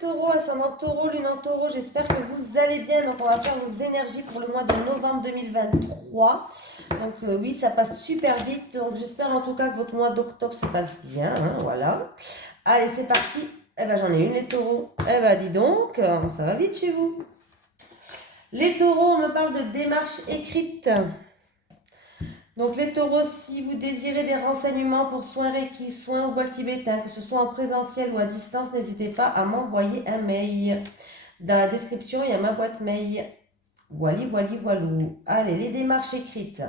taureaux, ascendant taureau, lune en taureau, j'espère que vous allez bien. Donc on va faire vos énergies pour le mois de novembre 2023. Donc oui, ça passe super vite. Donc j'espère en tout cas que votre mois d'octobre se passe bien. Hein, voilà. Allez, c'est parti. Eh ben j'en ai une les taureaux. Eh ben dis donc, ça va vite chez vous. Les taureaux, on me parle de démarche écrite. Donc les taureaux, si vous désirez des renseignements pour soins Reiki, soins ou voile tibétain, que ce soit en présentiel ou à distance, n'hésitez pas à m'envoyer un mail. Dans la description, il y a ma boîte mail. Voili, voilou. Allez, les démarches écrites.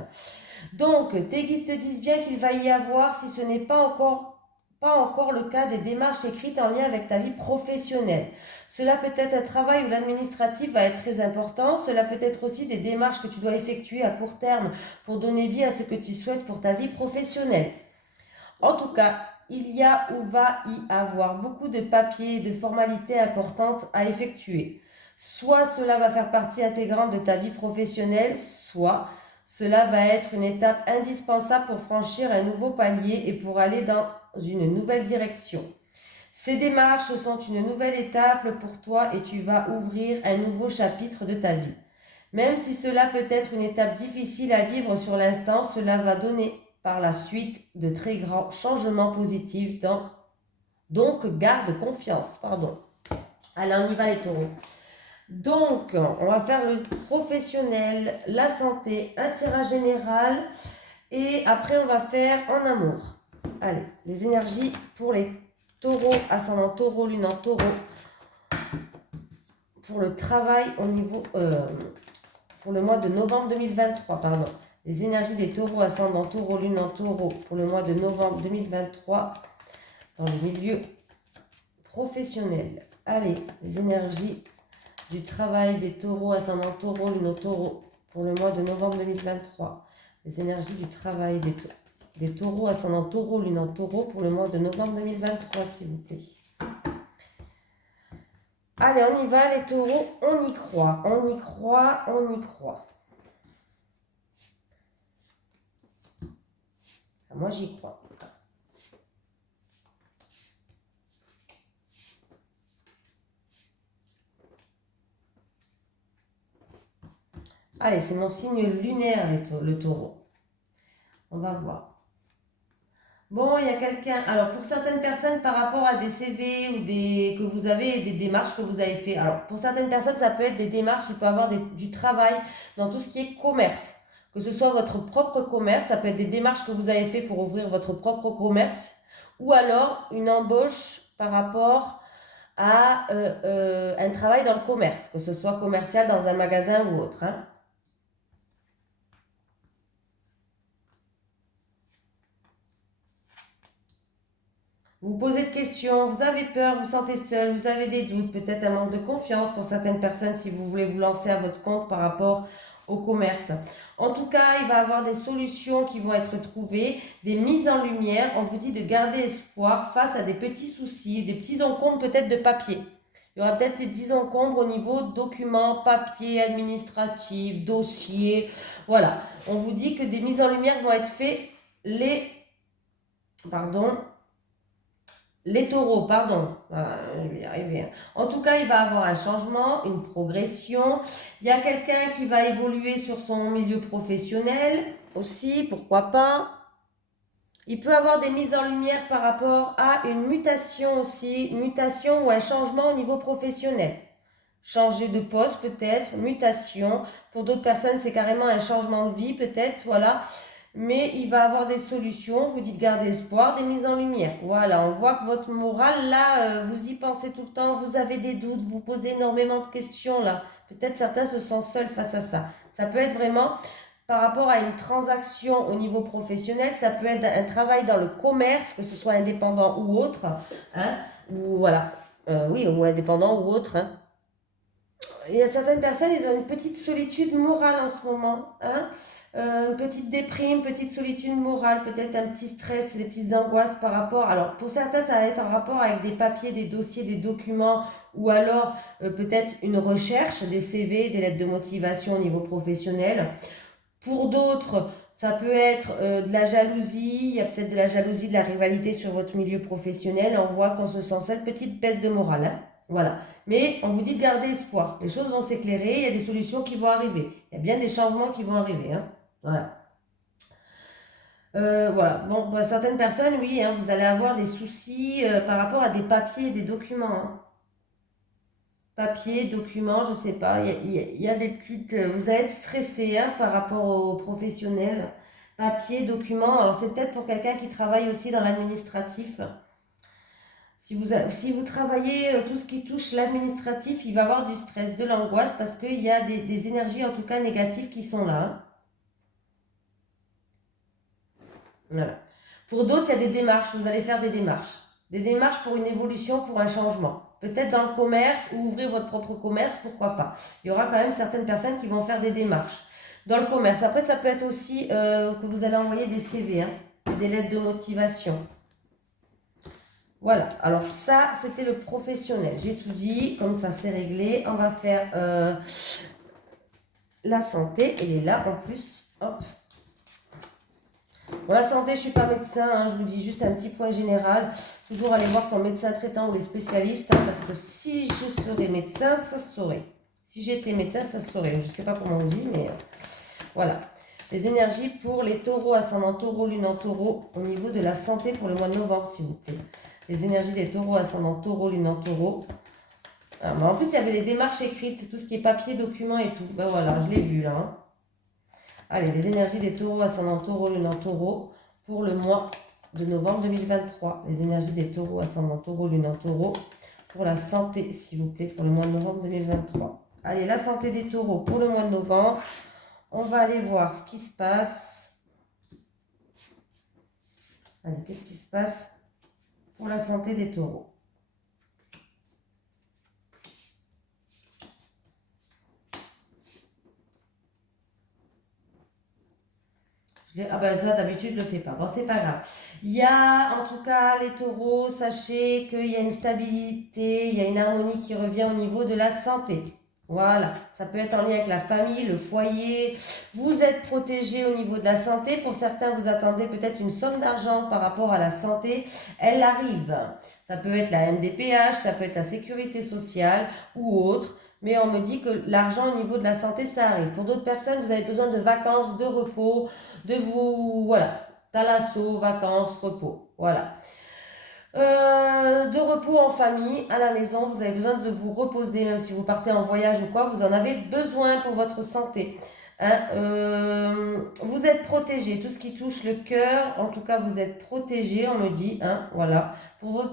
Donc, tes guides te disent bien qu'il va y avoir, si ce n'est pas encore le cas, des démarches écrites en lien avec ta vie professionnelle. Cela peut être un travail où l'administratif va être très important. Cela peut être aussi des démarches que tu dois effectuer à court terme pour donner vie à ce que tu souhaites pour ta vie professionnelle. En tout cas, il y a ou va y avoir beaucoup de papiers et de formalités importantes à effectuer. Soit cela va faire partie intégrante de ta vie professionnelle, soit cela va être une étape indispensable pour franchir un nouveau palier et pour aller dans une nouvelle direction. Ces démarches sont une nouvelle étape pour toi et tu vas ouvrir un nouveau chapitre de ta vie. Même si cela peut être une étape difficile à vivre sur l'instant, cela va donner par la suite de très grands changements positifs. Donc, garde confiance. Allez, on y va les taureaux. Donc, on va faire le professionnel, la santé, un tirage général et après on va faire en amour. Allez, les énergies pour les taureaux, ascendant taureau, lune en taureau. Pour le travail au niveau... pour le mois de novembre 2023, pardon. Les énergies des taureaux, ascendant taureau, lune en taureau pour le mois de novembre 2023 dans le milieu professionnel. Allez, les énergies du travail des taureaux, ascendant taureau, lune en taureau pour le mois de novembre 2023. Les énergies du travail des taureaux, ascendant taureau, lune en taureau pour le mois de novembre 2023, s'il vous plaît. Allez, on y va les taureaux, on y croit. Moi, j'y crois. Allez, c'est mon signe lunaire, le taureau. On va voir. Bon, il y a quelqu'un... Alors, pour certaines personnes, par rapport à des CV ou que vous avez, des démarches que vous avez fait. Alors, pour certaines personnes, ça peut être des démarches, il peut y avoir du travail dans tout ce qui est commerce. Que ce soit votre propre commerce, ça peut être des démarches que vous avez fait pour ouvrir votre propre commerce. Ou alors, une embauche par rapport à un travail dans le commerce. Que ce soit commercial dans un magasin ou autre. Hein. Vous posez de questions, vous avez peur, vous sentez seul, vous avez des doutes, peut-être un manque de confiance pour certaines personnes si vous voulez vous lancer à votre compte par rapport au commerce. En tout cas, il va y avoir des solutions qui vont être trouvées, des mises en lumière. On vous dit de garder espoir face à des petits soucis, des petits encombres peut-être de papier. Il y aura peut-être des petits encombres au niveau documents, papiers, administratifs, dossiers. Voilà. On vous dit que des mises en lumière vont être faites les taureaux, pardon, je vais y arriver. En tout cas, il va avoir un changement, une progression. Il y a quelqu'un qui va évoluer sur son milieu professionnel aussi, pourquoi pas. Il peut avoir des mises en lumière par rapport à une mutation aussi, une mutation ou un changement au niveau professionnel. Changer de poste peut-être, mutation. Pour d'autres personnes, c'est carrément un changement de vie peut-être, voilà. Mais il va avoir des solutions, vous dites garder espoir, des mises en lumière. Voilà, on voit que votre morale, là, vous y pensez tout le temps, vous avez des doutes, vous posez énormément de questions, là. Peut-être certains se sentent seuls face à ça. Ça peut être vraiment par rapport à une transaction au niveau professionnel, ça peut être un travail dans le commerce, que ce soit indépendant ou autre, hein, ou voilà, oui, ou indépendant ou autre, hein. Il y a certaines personnes, ils ont une petite solitude morale en ce moment, hein. Une petite déprime, petite solitude morale, peut-être un petit stress, des petites angoisses par rapport... Alors, pour certains, ça va être en rapport avec des papiers, des dossiers, des documents, ou alors peut-être une recherche, des CV, des lettres de motivation au niveau professionnel. Pour d'autres, ça peut être de la jalousie, il y a peut-être de la jalousie, de la rivalité sur votre milieu professionnel. On voit qu'on se sent seul, petite baisse de morale, hein. Voilà. Mais on vous dit de garder espoir. Les choses vont s'éclairer, il y a des solutions qui vont arriver. Il y a bien des changements qui vont arriver. Hein. Voilà. Voilà. Bon, pour certaines personnes, oui, hein, vous allez avoir des soucis par rapport à des papiers, des documents. Hein. Papiers, documents, je sais pas. Il y a des petites. Vous allez être stressé hein, par rapport aux professionnels. Papiers, documents. Alors, c'est peut-être pour quelqu'un qui travaille aussi dans l'administratif. Si vous travaillez tout ce qui touche l'administratif, il va y avoir du stress, de l'angoisse parce qu'il y a des énergies en tout cas négatives qui sont là. Hein. Voilà. Pour d'autres, il y a des démarches. Vous allez faire des démarches. Des démarches pour une évolution, pour un changement. Peut-être dans le commerce ou ouvrir votre propre commerce, pourquoi pas. Il y aura quand même certaines personnes qui vont faire des démarches. Dans le commerce. Après, ça peut être aussi que vous allez envoyer des CV, hein, des lettres de motivation. Voilà, alors ça, c'était le professionnel. J'ai tout dit, comme ça, c'est réglé. On va faire la santé. Elle est là, en plus. Hop. Bon, la santé, je ne suis pas médecin. Hein, je vous dis juste un petit point général. Toujours aller voir son médecin traitant ou les spécialistes. Hein, parce que si je serais médecin, ça se saurait. Si j'étais médecin, ça se saurait. Je ne sais pas comment on dit, mais voilà. Les énergies pour les taureaux, ascendant taureau, lune en taureau, au niveau de la santé pour le mois de novembre, s'il vous plaît. Les énergies des taureaux, ascendant taureau, lune en taureau. Ah, mais en plus, il y avait les démarches écrites, tout ce qui est papier, documents et tout. Ben voilà, je l'ai vu là. Hein. Allez, les énergies des taureaux, ascendant taureau, lune en taureau, pour le mois de novembre 2023. Les énergies des taureaux, ascendant taureau, lune en taureau, pour la santé, s'il vous plaît, pour le mois de novembre 2023. Allez, la santé des taureaux pour le mois de novembre. On va aller voir ce qui se passe. Allez, qu'est-ce qui se passe pour la santé des taureaux? Ah ben ça, d'habitude, je ne le fais pas. Bon, c'est pas grave. Il y a, en tout cas, les taureaux, sachez qu'il y a une stabilité, il y a une harmonie qui revient au niveau de la santé. Voilà, ça peut être en lien avec la famille, le foyer. Vous êtes protégé au niveau de la santé. Pour certains, vous attendez peut-être une somme d'argent par rapport à la santé. Elle arrive. Ça peut être la MDPH, ça peut être la sécurité sociale ou autre. Mais on me dit que l'argent au niveau de la santé, ça arrive. Pour d'autres personnes, vous avez besoin de vacances, de repos, de vous, voilà, thalasso, vacances, repos, voilà. De repos en famille, à la maison, vous avez besoin de vous reposer, même si vous partez en voyage ou quoi, vous en avez besoin pour votre santé. Hein, vous êtes protégé, tout ce qui touche le cœur, en tout cas vous êtes protégé, on me dit, hein, voilà.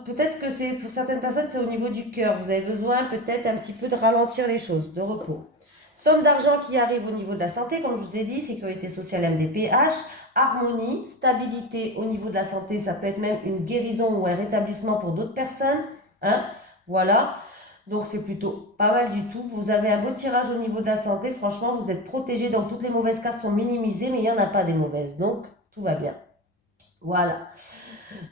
Peut-être que c'est pour certaines personnes c'est au niveau du cœur, vous avez besoin peut-être un petit peu de ralentir les choses, de repos. Somme d'argent qui arrive au niveau de la santé, comme je vous ai dit, sécurité sociale MDPH, harmonie, stabilité au niveau de la santé, ça peut être même une guérison ou un rétablissement pour d'autres personnes. Hein, voilà. Donc c'est plutôt pas mal du tout. Vous avez un beau tirage au niveau de la santé. Franchement, vous êtes protégé. Donc toutes les mauvaises cartes sont minimisées, mais il n'y en a pas des mauvaises. Donc tout va bien. Voilà.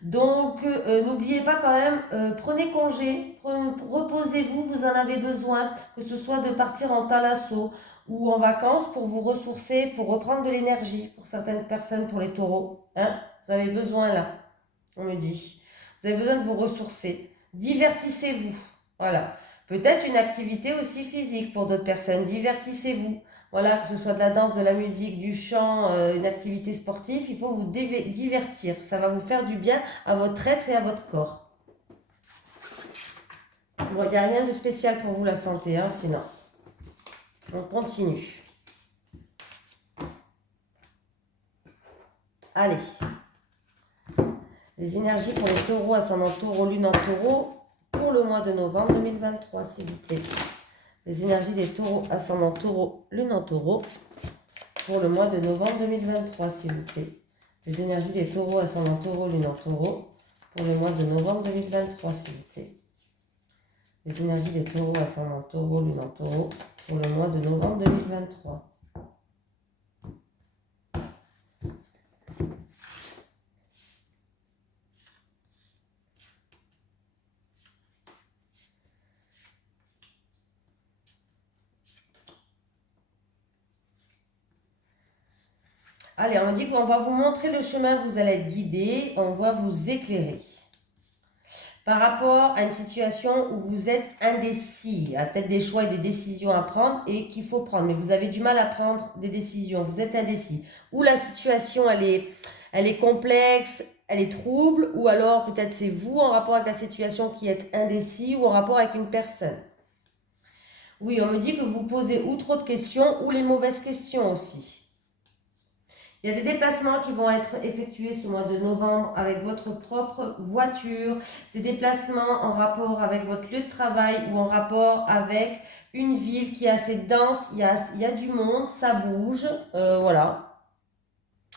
Donc n'oubliez pas quand même, prenez congé, reposez-vous, vous en avez besoin, que ce soit de partir en thalasso ou en vacances pour vous ressourcer, pour reprendre de l'énergie pour certaines personnes, pour les taureaux. Hein, vous avez besoin là, on me dit. Vous avez besoin de vous ressourcer. Divertissez-vous. Voilà. Peut-être une activité aussi physique pour d'autres personnes. Divertissez-vous. Voilà, que ce soit de la danse, de la musique, du chant, une activité sportive, il faut vous divertir. Ça va vous faire du bien à votre être et à votre corps. Bon, il n'y a rien de spécial pour vous la santé, hein, sinon. On continue. Allez. Les énergies pour les taureaux, ascendant taureau, lune en taureau, pour le mois de novembre 2023, s'il vous plaît. Les énergies des taureaux, ascendant taureau, lune en taureau, pour le mois de novembre 2023, s'il vous plaît. Les énergies des taureaux, ascendant taureau, lune en taureau, pour le mois de novembre 2023, s'il vous plaît. Les énergies des taureaux, ascendant taureau, lune en taureau, pour le mois de novembre 2023. Allez, on dit qu'on va vous montrer le chemin, vous allez être guidé, on va vous éclairer. par rapport à une situation où vous êtes indécis. Il y a peut-être des choix et des décisions à prendre et qu'il faut prendre, mais vous avez du mal à prendre des décisions, vous êtes indécis. Ou la situation, elle est complexe, elle est trouble, ou alors peut-être c'est vous en rapport avec la situation qui êtes indécis ou en rapport avec une personne. Oui, on me dit que vous posez ou trop de questions ou les mauvaises questions aussi. Il y a des déplacements qui vont être effectués ce mois de novembre avec votre propre voiture, des déplacements en rapport avec votre lieu de travail ou en rapport avec une ville qui est assez dense, il y a du monde, ça bouge, voilà.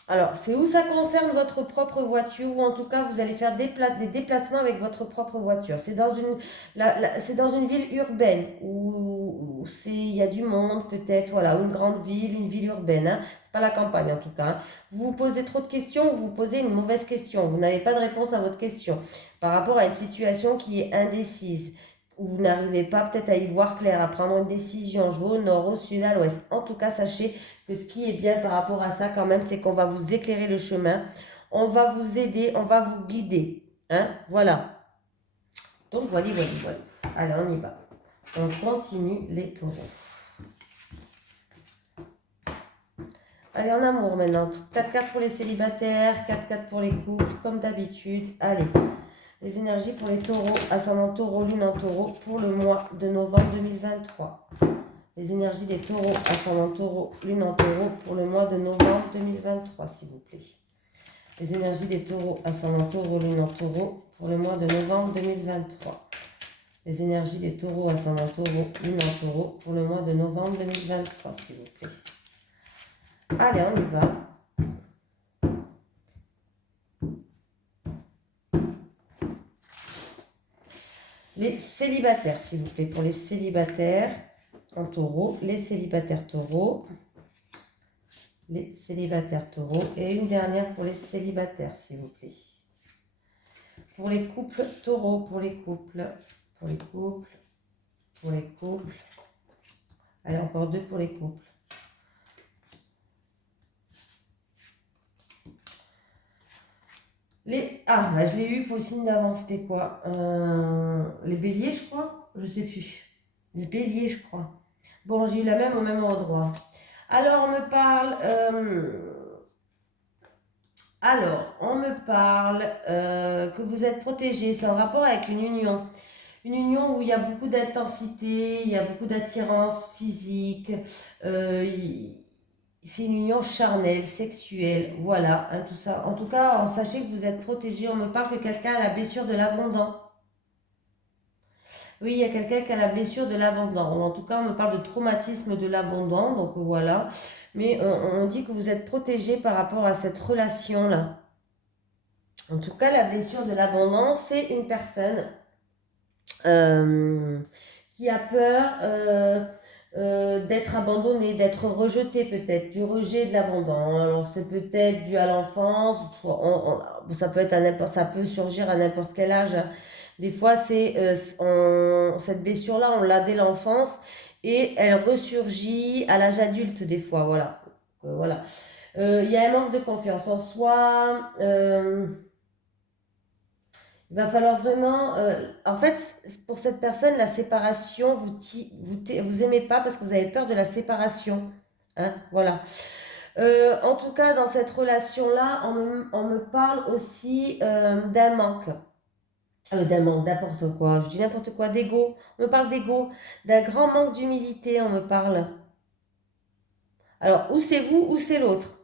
Alors, c'est où ça concerne votre propre voiture ou en tout cas, vous allez faire des déplacements avec votre propre voiture. C'est dans une ville urbaine où il y a du monde peut-être, voilà, une grande ville, une ville urbaine. Hein. C'est pas la campagne en tout cas. Hein. Vous vous posez trop de questions ou vous posez une mauvaise question. Vous n'avez pas de réponse à votre question par rapport à une situation qui est indécise où vous n'arrivez pas peut-être à y voir clair, à prendre une décision, jouer au nord, au sud, à l'ouest. En tout cas, sachez que ce qui est bien par rapport à ça quand même, c'est qu'on va vous éclairer le chemin, on va vous aider, on va vous guider. Hein, voilà. Donc voilà. Allez, on y va. On continue les taureaux. Allez, en amour maintenant. 4-4 pour les célibataires, 4-4 pour les couples, comme d'habitude. Allez. Les énergies pour les taureaux, ascendant taureau, lune en taureau, pour le mois de novembre 2023. Les énergies des taureaux, ascendant taureau, lune en taureau, pour le mois de novembre 2023, s'il vous plaît. Les énergies des taureaux, ascendant taureau, lune en taureau, pour le mois de novembre 2023. Les énergies des taureaux, ascendant taureau, lune en taureau, pour le mois de novembre 2023, s'il vous plaît. Allez, on y va. Les célibataires, s'il vous plaît, pour les célibataires en taureau, les célibataires taureaux, et une dernière pour les célibataires, s'il vous plaît. Pour les couples taureaux, pour les couples. Allez, encore 2 pour les couples. Là, je l'ai eu pour le signe d'avant, c'était quoi les béliers, je crois. Je sais plus. Les béliers, je crois. Bon, j'ai eu la même au même endroit. Alors, on me parle que vous êtes protégé. C'est en rapport avec une union. Une union où il y a beaucoup d'intensité, il y a beaucoup d'attirance physique. C'est une union charnelle, sexuelle, voilà, hein, tout ça. En tout cas, sachez que vous êtes protégé. On me parle que quelqu'un a la blessure de l'abondant. Oui, il y a quelqu'un qui a la blessure de l'abondant. En tout cas, on me parle de traumatisme de l'abondant, donc voilà. Mais on dit que vous êtes protégé par rapport à cette relation-là. En tout cas, la blessure de l'abondant, c'est une personne qui a peur d'être abandonné, d'être rejeté peut-être, du rejet de l'abandon. Alors c'est peut-être dû à l'enfance, ça peut être ça peut surgir à n'importe quel âge. Hein. Des fois c'est cette blessure-là, on l'a dès l'enfance et elle ressurgit à l'âge adulte des fois. Voilà, voilà. Il y a un manque de confiance en soi. Il va falloir vraiment... en fait, pour cette personne, la séparation, vous aimez pas parce que vous avez peur de la séparation. Hein, voilà. En tout cas, dans cette relation-là, on me parle aussi d'un manque. D'un manque, n'importe quoi. Je dis n'importe quoi, d'ego. On me parle d'ego. D'un grand manque d'humilité, on me parle. Alors, ou c'est vous, ou c'est l'autre.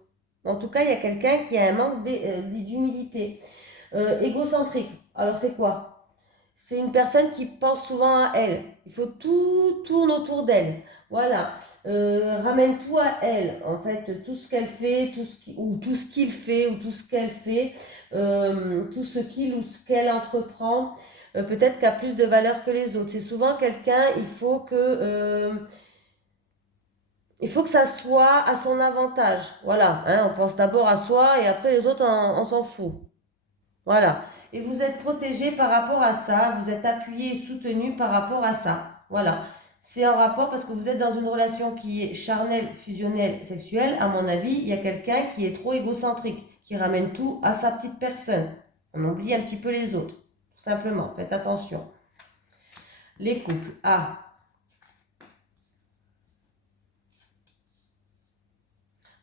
En tout cas, il y a quelqu'un qui a un manque d'humilité. Égocentrique. Alors, c'est quoi? C'est une personne qui pense souvent à elle. Il faut tout tourne autour d'elle. Voilà. Ramène tout à elle. En fait, tout ce qu'elle fait, tout ce qu'il fait, ou tout ce qu'elle fait, tout ce qu'il ou ce qu'elle entreprend, peut-être qu'a plus de valeur que les autres. C'est souvent quelqu'un, il faut que ça soit à son avantage. Voilà. Hein, on pense d'abord à soi et après les autres, on s'en fout. Voilà. Et vous êtes protégé par rapport à ça, vous êtes appuyé et soutenu par rapport à ça. Voilà. C'est un rapport parce que vous êtes dans une relation qui est charnelle, fusionnelle, sexuelle. À mon avis, il y a quelqu'un qui est trop égocentrique, qui ramène tout à sa petite personne. On oublie un petit peu les autres. tout simplement. Faites attention. Les couples. Ah.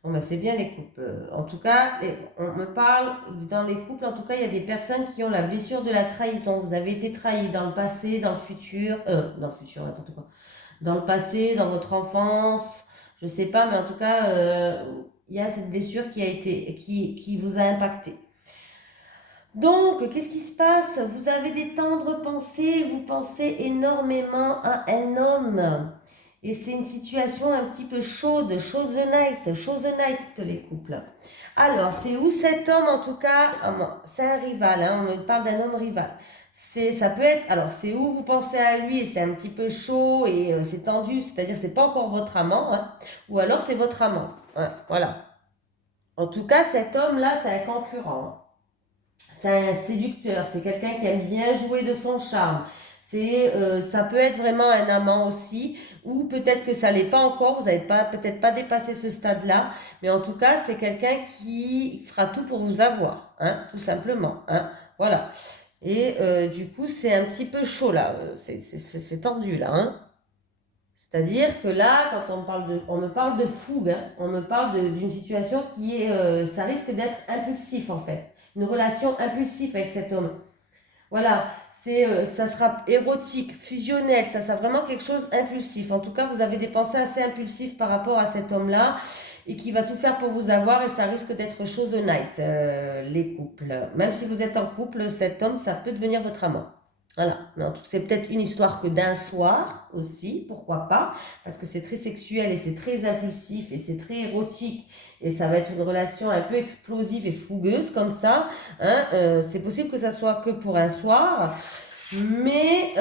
Bon, ben c'est bien les couples. En tout cas, on me parle dans les couples, en tout cas, il y a des personnes qui ont la blessure de la trahison. Vous avez été trahi dans le passé, dans le futur, n'importe quoi. Dans le passé, dans votre enfance, je sais pas, mais en tout cas, il y a cette blessure qui vous a impacté. Donc, qu'est-ce qui se passe? Vous avez des tendres pensées, vous pensez énormément à un homme. Et c'est une situation un petit peu chaude, chose the night, les couples. Alors, c'est où cet homme, en tout cas, c'est un rival, hein, on me parle d'un homme rival. Ça peut être, alors c'est où vous pensez à lui et c'est un petit peu chaud et c'est tendu, c'est-à-dire c'est pas encore votre amant, hein, ou alors c'est votre amant, hein, voilà. En tout cas, cet homme-là, c'est un concurrent, hein. C'est un séducteur, c'est quelqu'un qui aime bien jouer de son charme. Ça peut être vraiment un amant aussi, ou peut-être que ça l'est pas encore, vous n'avez peut-être pas dépassé ce stade-là, mais en tout cas, c'est quelqu'un qui fera tout pour vous avoir, hein, tout simplement, hein, voilà. Et du coup, c'est un petit peu chaud là, c'est tendu là, hein. C'est-à-dire que là, quand on me parle de fougue, hein, on me parle d'une situation qui est, ça risque d'être impulsif en fait, une relation impulsive avec cet homme. Voilà, ça sera érotique, fusionnel, ça sera vraiment quelque chose d'impulsif. En tout cas, vous avez des pensées assez impulsives par rapport à cet homme-là et qui va tout faire pour vous avoir et ça risque d'être chose night, les couples. Même si vous êtes en couple, cet homme, ça peut devenir votre amant. Voilà, c'est peut-être une histoire que d'un soir aussi, pourquoi pas, parce que c'est très sexuel et c'est très impulsif et c'est très érotique et ça va être une relation un peu explosive et fougueuse comme ça, hein, c'est possible que ça soit que pour un soir, mais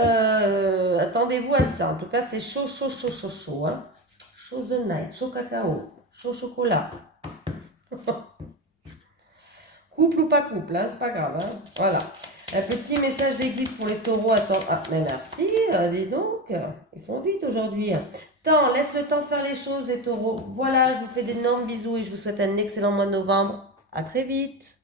attendez-vous à ça, en tout cas c'est chaud, chaud, chaud, chaud, chaud, hein. Chaud the night, chaud cacao, chaud chocolat. Couple ou pas couple, hein, c'est pas grave, hein. Voilà. Un petit message d'église pour les taureaux. Attends, mais merci, dis donc. Ils font vite aujourd'hui. Attends, laisse le temps faire les choses, les taureaux. Voilà, je vous fais d'énormes bisous et je vous souhaite un excellent mois de novembre. À très vite.